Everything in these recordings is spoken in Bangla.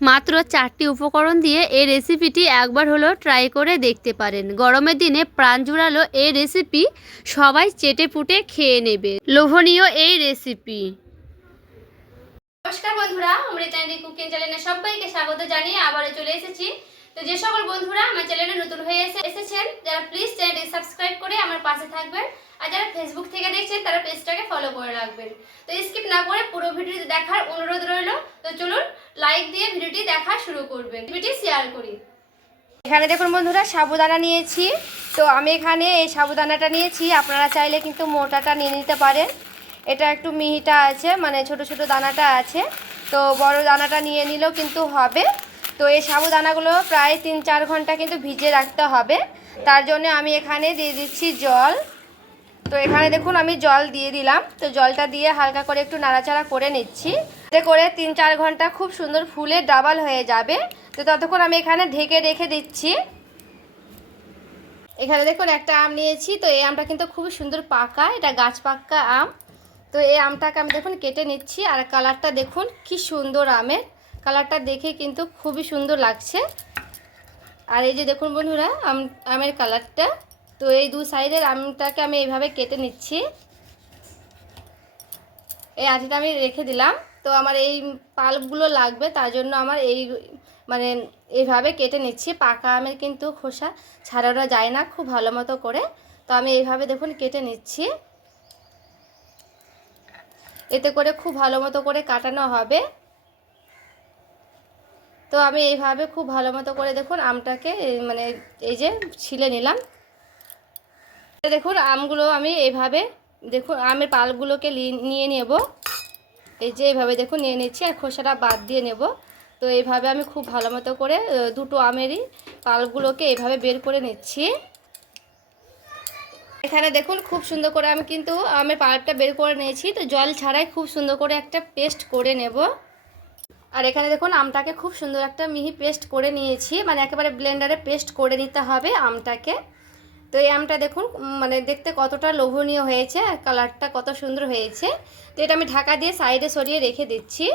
মাত্র 4টি উপকরণ দিয়ে এই রেসিপিটি একবার হলেও ট্রাই করে দেখতে পারেন। গরমের দিনে প্রাণ জুড়ালো এই রেসিপি সবাই চেটেপুটে খেয়ে নেবে। লোভনীয় এই রেসিপি। নমস্কার বন্ধুরা, অমৃতা কুকিং চ্যানেলে সবাইকে স্বাগত জানিয়ে আবারও চলে এসেছি। তো যে সকল বন্ধুরা আমার চ্যানেলে নতুন হয়ে এসেছেন, যারা প্লিজ চ্যানেলটি সাবস্ক্রাইব করে আমার পাশে থাকবেন, আর যারা ফেসবুক থেকে দেখছেন তারা পেজটাকে ফলো করে রাখবেন। তো স্কিপ না করে পুরো ভিডিওটি দেখার অনুরোধ রইল। তো চলুন লাইক দিয়ে ভিডিওটি দেখা শুরু করবেন, ভিডিওটি শেয়ার করি। এখানে দেখুন বন্ধুরা, সাবুদানা নিয়েছি। তো আমি এখানে এই সাবুদানাটা নিয়েছি, আপনারা চাইলে কিন্তু মোটাটা নিয়ে নিতে পারেন। এটা একটু মিহিটা আছে, মানে ছোট ছোট দানাটা আছে, তো বড় দানাটা নিয়ে নিলেও কিন্তু হবে। তো এই সাবুদানাগুলো প্রায় 3-4 ঘন্টা কিন্তু ভিজিয়ে রাখতে হবে। তার জন্য আমি এখানে দিয়ে দিচ্ছি জল। তো এখানে দেখুন আমি জল দিয়ে দিলাম। তো জলটা দিয়ে হালকা করে একটু নাড়াচাড়া করে নিচ্ছি, এতে করে 3-4 ঘন্টা খুব সুন্দর ফুলে ডাবল হয়ে যাবে। তো ততক্ষণ আমি এখানে ঢেকে রেখে দিচ্ছি। এখানে দেখুন একটা আম নিয়েছি। তো এই আমটা কিন্তু খুবই সুন্দর পাকা, এটা গাছ পাকা আম। তো এই আমটাকে আমি দেখুন কেটে নিচ্ছি। আর কালারটা দেখুন কি সুন্দর, আমের কালারটা দেখে কিন্তু খুবই সুন্দর লাগছে। আর এই যে দেখুন বন্ধুরা আমের কালারটা। তো এই দু সাইডের আমটাকে আমি এইভাবে কেটে নিচ্ছি। এই আটিটা আমি রেখে দিলাম। তো আমার এই পাল্পগুলো লাগবে, তার জন্য আমার এই মানে এইভাবে কেটে নিচ্ছি। পাকা আমের কিন্তু খোসা ছাড়ানো যায় না খুব ভালো মতো করে। তো আমি এইভাবে দেখুন কেটে নিচ্ছি, এতে করে খুব ভালো মতো করে কাটানো হবে। তো আমি এইভাবে খুব ভালো মতো করে দেখুন আমটাকে মানে এই যে ছিলে নিলাম। দেখুন আমগুলো আমি এইভাবে দেখুন আমের পালগুলোকে নিয়ে নেব। এই যে এইভাবে দেখুন নিয়ে নিচ্ছি, আর খোসাটা বাদ দিয়ে নেব। তো এইভাবে আমি খুব ভালো মতো করে দুটো আমেরই পালগুলোকে এইভাবে বের করে নিচ্ছি। এখানে দেখুন খুব সুন্দর করে আমি কিন্তু আমের পাল্পটা বের করে নিয়েছি। তো জল ছাড়াই খুব সুন্দর করে একটা পেস্ট করে নেব। আর এখানে দেখুন আমটাকে খুব সুন্দর একটা মিহি পেস্ট করে নিয়েছি, মানে একেবারে ব্লেন্ডারে পেস্ট করে নিতে হবে আমটাকে। তো এই আমটা দেখুন মানে দেখতে কতটা লোভনীয় হয়েছে, আর কালারটা কত সুন্দর হয়েছে। তো এটা আমি ঢাকা দিয়ে সাইডে সরিয়ে রেখে দিচ্ছি।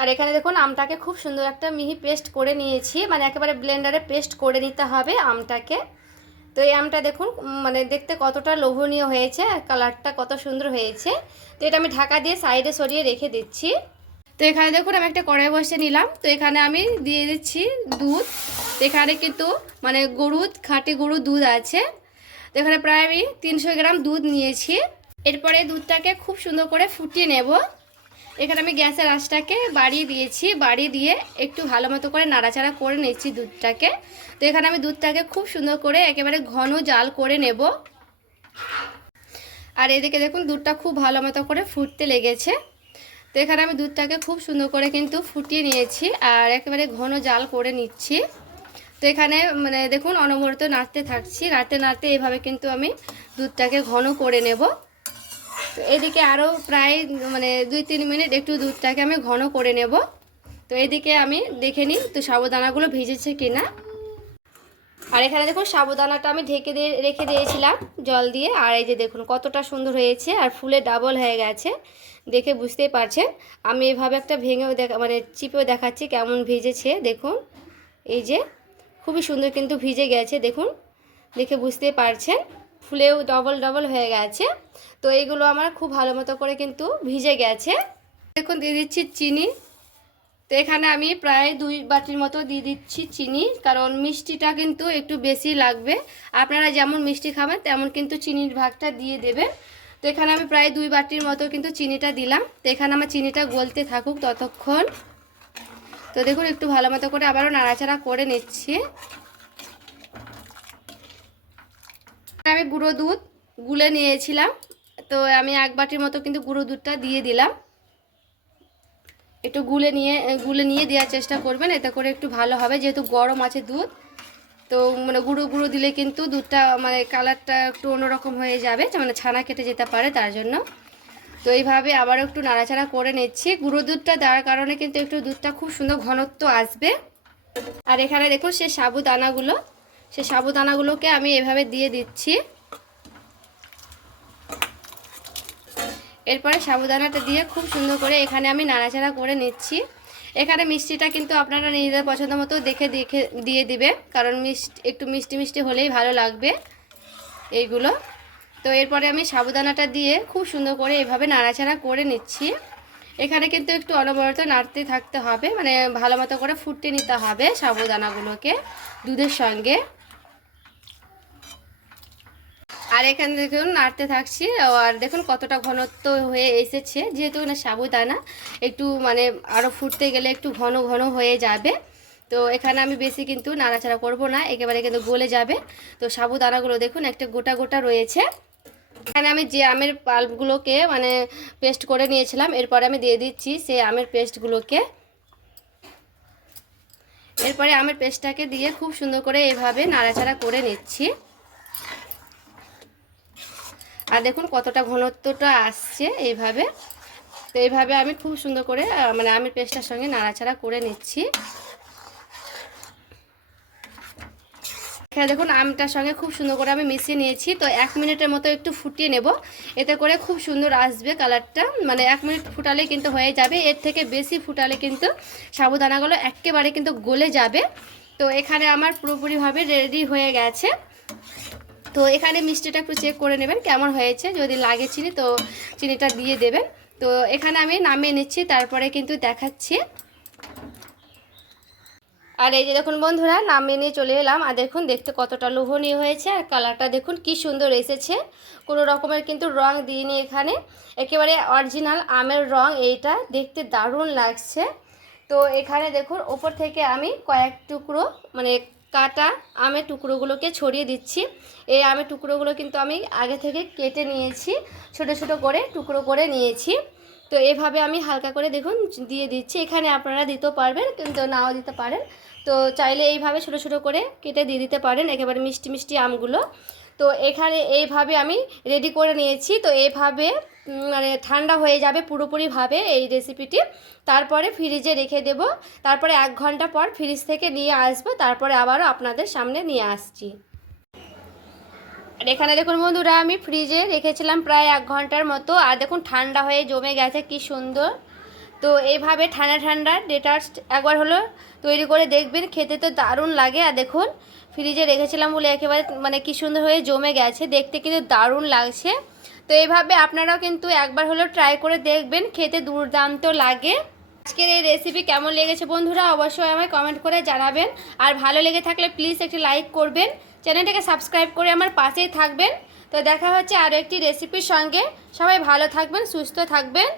আর এখানে দেখুন আমটাকে খুব সুন্দর একটা মিহি পেস্ট করে নিয়েছি, মানে একেবারে ব্লেন্ডারে পেস্ট করে নিতে হবে আমটাকে। তো এই আমটা দেখুন মানে দেখতে কতটা লোভনীয় হয়েছে, আর কালারটা কত সুন্দর হয়েছে। তো এটা আমি ঢাকা দিয়ে সাইডে সরিয়ে রেখে দিচ্ছি। তো এখানে দেখুন আমি একটা কড়াই বসিয়ে নিলাম। তো এখানে আমি দিয়ে দিচ্ছি দুধ। এখানে কিন্তু মানে খাঁটি গরুর দুধ আছে। তো এখানে প্রায় আমি 300 গ্রাম দুধ নিয়েছি। এরপরে দুধটাকে খুব সুন্দর করে ফুটিয়ে নেব। এখানে আমি গ্যাসের আঁচটাকে বাড়িয়ে দিয়েছি, বাড়িয়ে দিয়ে একটু ভালো মতো করে নাড়াচাড়া করে নিচ্ছি দুধটাকে। তো এখানে আমি দুধটাকে খুব সুন্দর করে একেবারে ঘন জাল করে নেব। আর এদিকে দেখুন দুধটা খুব ভালো মতো করে ফুটতে লেগেছে। তো এখানে আমি দুধটাকে খুব সুন্দর করে কিন্তু ফুটিয়ে নিয়েছি, আর একেবারে ঘন জাল করে নিচ্ছি। তো এখানে মানে দেখুন অনবরত নাড়তে থাকছি, নাড়তে নাড়তে এইভাবে কিন্তু আমি দুধটাকে ঘন করে নেব। তো এদিকে আরও প্রায় মানে 2-3 মিনিট একটু দুধটাকে আমি ঘন করে নেব। তো এদিকে আমি দেখে নিই তো সাবুদানাগুলো ভিজেছে কিনা। আর এখানে দেখুন সাবুদানাটা আমি ঢেকে দিয়ে রেখে দিয়েছিলাম জল দিয়ে। আর এই যে দেখুন কতটা সুন্দর হয়েছে, আর ফুলে ডাবল হয়ে গেছে, দেখে বুঝতেই পারছেন। আমি এভাবে একটা ভেঙেও মানে চিপেও দেখাচ্ছি কেমন ভিজেছে। দেখুন এই যে খুবই সুন্দর কিন্তু ভিজে গেছে, দেখুন দেখে বুঝতেই পারছেন ফুলেও ডবল হয়ে গেছে। তো এইগুলো আমার খুব ভালো মতো করে কিন্তু ভিজে গেছে। দেখুন দিয়ে দিচ্ছি চিনি। তো এখানে আমি প্রায় 2 বাটির মতো দিয়ে দিচ্ছি চিনি, কারণ মিষ্টিটা কিন্তু একটু বেশি লাগবে। আপনারা যেমন মিষ্টি খাবেন তেমন কিন্তু চিনির ভাগটা দিয়ে দেবেন। তো এখানে আমি প্রায় 2 বাটির মতো কিন্তু চিনিটা দিলাম। তো এখানে আমার চিনিটা গলতে থাকুক ততক্ষণ। তো দেখুন একটু ভালো মতো করে আবারও নাড়াচাড়া করে নিচ্ছি। আমি গুঁড়ো দুধ গুলে নিয়েছিলাম। তো আমি 1 বাটির মতো কিন্তু গুঁড়ো দুধটা দিয়ে দিলাম। একটু গুলে নিয়ে দেওয়ার চেষ্টা করবেন, এতে করে একটু ভালো হবে, যেহেতু গরম আছে দুধ। তো মানে গুঁড়ো দিলে কিন্তু দুধটা মানে কালারটা একটু অন্যরকম হয়ে যাবে, মানে ছানা কেটে যেতে পারে, তার জন্য। তো এইভাবে আবারও একটু নাড়াচাড়া করে নিচ্ছি। গুঁড়ো দুধটা দেওয়ার কারণে কিন্তু একটু দুধটা খুব সুন্দর ঘনত্ব আসবে। আর এখানে দেখুন সেই সাবুদানাগুলোকে আমি এভাবে দিয়ে দিচ্ছি। এরপরে সাবুদানাটা দিয়ে খুব সুন্দর করে এখানে আমি নাড়াচাড়া করে নিচ্ছি। এখানে মিষ্টিটা কিন্তু আপনারা নিজেদের পছন্দ মতো দেখে দেখে দিয়ে দিবে, কারণ একটু মিষ্টি মিষ্টি হলেই ভালো লাগবে এইগুলো। তো এরপরে আমি সাবুদানাটা দিয়ে খুব সুন্দর করে এভাবে নাড়াচাড়া করে নিচ্ছি। এখানে কিন্তু একটু অনবরত নাড়তে থাকতে হবে, মানে ভালো মতো করে ফুটতে নিতে হবে সাবুদানাগুলোকে দুধের সঙ্গে। আর এখানে দেখুন নাড়তে থাকছি, আর দেখুন কতটা ঘনত্ব হয়ে এসেছে। যেহেতু না সাবুদানা একটু মানে আরও ফুটতে গেলে একটু ঘন ঘন হয়ে যাবে। তো এখানে আমি বেশি কিন্তু নাড়াচাড়া করব না, একেবারে কিন্তু গলে যাবে। তো সাবুদানাগুলো দেখুন একটা গোটা গোটা রয়েছে। এখানে আমি যে আমের পাল্পগুলোকে মানে পেস্ট করে নিয়েছিলাম, এরপরে আমি দিয়ে দিচ্ছি সেই আমের পেস্টগুলোকে। এরপরে আমের পেস্টটাকে দিয়ে খুব সুন্দর করে এভাবে নাড়াচাড়া করে নিচ্ছি। আর দেখুন কতটা ঘনত্বটা আসছে এইভাবে। তো এইভাবে আমি খুব সুন্দর করে মানে আমের পেস্টটার সঙ্গে নাড়াচাড়া করে নিচ্ছি। এখানে দেখুন আমটার সঙ্গে খুব সুন্দর করে আমি মিশিয়ে নিয়েছি। তো 1 মিনিটের মতো একটু ফুটিয়ে নেব, এতে করে খুব সুন্দর আসবে কালারটা। মানে 1 মিনিট ফুটালে কিন্তু হয়ে যাবে, এর থেকে বেশি ফুটালে কিন্তু সাবুদানাগুলো একেবারে কিন্তু গলে যাবে। তো এখানে আমার পুরোপুরিভাবে রেডি হয়ে গেছে। তো এখানে মিষ্টিটা একটু চেক করে নেবেন কেমন হয়েছে, যদি লাগে চিনি তো চিনিটা দিয়ে দেবেন। তো এখানে আমি নামিয়ে নিচ্ছি, তারপরে কিন্তু দেখাচ্ছি। আর এই যে দেখুন বন্ধুরা, নামিয়ে নিয়ে চলে এলাম। আর দেখুন দেখতে কতটা লোভনীয় হয়েছে, আর কালারটা দেখুন কি সুন্দর এসেছে। কোনো রকমের কিন্তু রং দিইনি এখানে, একেবারে অরিজিনাল আমের রং। এইটা দেখতে দারুণ লাগছে। তো এখানে দেখুন ওপর থেকে আমি কয়েক টুকরো মানে কাটা আমের টুকরোগুলোকে ছড়িয়ে দিচ্ছি। এই আমের টুকরোগুলো কিন্তু আমি আগে থেকে কেটে নিয়েছি, ছোট ছোট করে টুকরো করে নিয়েছি। তো এভাবে আমি হালকা করে দেখুন দিয়ে দিচ্ছি। এখানে আপনারা দিতেও পারবেন কিন্তু নাও দিতে পারেন। তো চাইলে এইভাবে ছোট ছোট করে কেটে দিয়ে দিতে পারেন একেবারে মিষ্টি মিষ্টি আমগুলো। তো এখানে এইভাবে আমি রেডি করে নিয়েছি। তো এইভাবে মানে ঠান্ডা হয়ে যাবে পুরোপুরিভাবে এই রেসিপিটি। তারপরে ফ্রিজে রেখে দেব, তারপরে 1 ঘন্টা পর ফ্রিজ থেকে নিয়ে আসবো, তারপরে আবারও আপনাদের সামনে নিয়ে আসছি। আর এখানে দেখুন বন্ধুরা, আমি ফ্রিজে রেখেছিলাম প্রায় 1 ঘন্টার মতো, আর দেখুন ঠান্ডা হয়ে জমে গেছে কি সুন্দর। তো এইভাবে ঠান্ডা ঠান্ডা ডেজার্ট একবার হলো তৈরি করে দেখবেন, খেতে তো দারুণ লাগে। আর দেখুন ফ্রিজে রেখেছিলাম বলে একেবারে মানে কি সুন্দর হয়ে জমে গেছে, দেখতে কিন্তু দারুণ লাগছে। তো এইভাবে আপনারাও কিন্তু একবার হলো ট্রাই করে দেখবেন, খেতে দুর্দান্ত লাগে। আজকের এই রেসিপি কেমন লেগেছে বন্ধুরা অবশ্যই আমায় কমেন্ট করে জানাবেন। আর ভালো লেগে থাকলে প্লিজ একটি লাইক করবেন, চ্যানেলটাকে সাবস্ক্রাইব করে আমার পাশেই থাকবেন। তো দেখা হচ্ছে আরও একটি রেসিপির সঙ্গে। সবাই ভালো থাকবেন, সুস্থ থাকবেন।